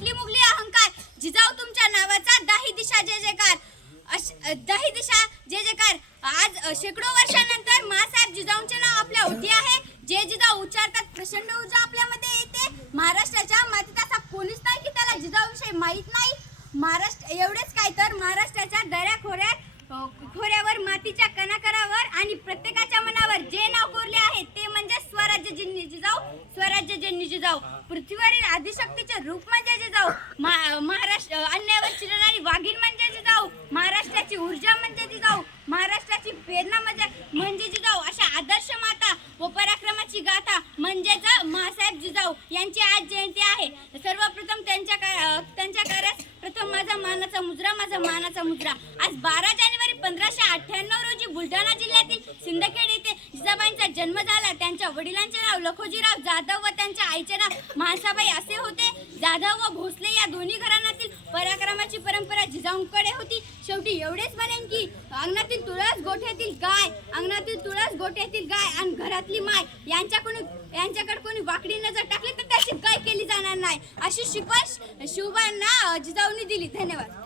कुठली मुगली अहंकार. जिजाऊ तुमच्या नावाचा दाही दिशा जय जयकार. अश- दाही दिशा जय जयकार. आज शेकडो वर्षानंतर मासाहेब जिजाऊंचे नाव आपल्या होती आहे. जे जिजाऊ उच्चारतात प्रचंड ऊर्जा आपल्यामध्ये येते. महाराष्ट्राच्या मातीत असा कोणीच नाही की त्याला जिजाऊविषयी माहीत नाही. महाराष्ट्र एवढेच काय तर महाराष्ट्राच्या दऱ्या खोऱ्यात खोऱ्यावर मातीच्या कणाकरावर आणि प्रत्येकाच्या मनावर जे नाव कोरले आहे ते म्हणजे स्वराज्य जिन्नी जिजाऊ स्वराज्य जिन्नी जिजाऊ पृथ्वीवरील आदिशक्तीचे रूप म्हणजे जिजाऊ महाराष्ट्र अन्यावर चिरणारी वाघीण म्हणजे जिजाऊ महाराष्ट्राची ऊर्जा म्हणजे जिजाऊ महाराष्ट्राची प्रेरणा म्हणजे म्हणजे जिजाऊ अशा आदर्श माता व पराक्रमाची गाथा म्हणजेच महासाहेब जिजाऊ यांची आज जयंती आहे. सर्वप्रथम त्यांच्या त्यांच्या कार्यास प्रथम माझा मानाचा मुजरा माझा मानाचा मुजरा. आज बारा जानेवारी पंधराशे अठ्ठ्याण्णव रोजी बुलढाणा जिल्ह्यातील सिंदखेड त्यांचा जन्म झाला. त्यांच्या वडिलांचे नाव लखोजीराव जाधव व त्यांच्या आईचे नाव महासाबाई असे होते. जाधव व भोसले या दोन्ही घराण्यातील पराक्रमाची परंपरा जिजाऊंकडे होती. शेवटी एवढेच म्हणेन की अंगणातील तुळस गोठ्यातील गाय अंगणातील तुळस गोठ्यातील गाय आणि घरातली माय यांच्याकडून यांच्याकडे कोणी वाकडी नजर टाकली तर त्याची काय केली जाणार नाही. अशी शिफारस शिवबांना जिजाऊंनी दिली. धन्यवाद.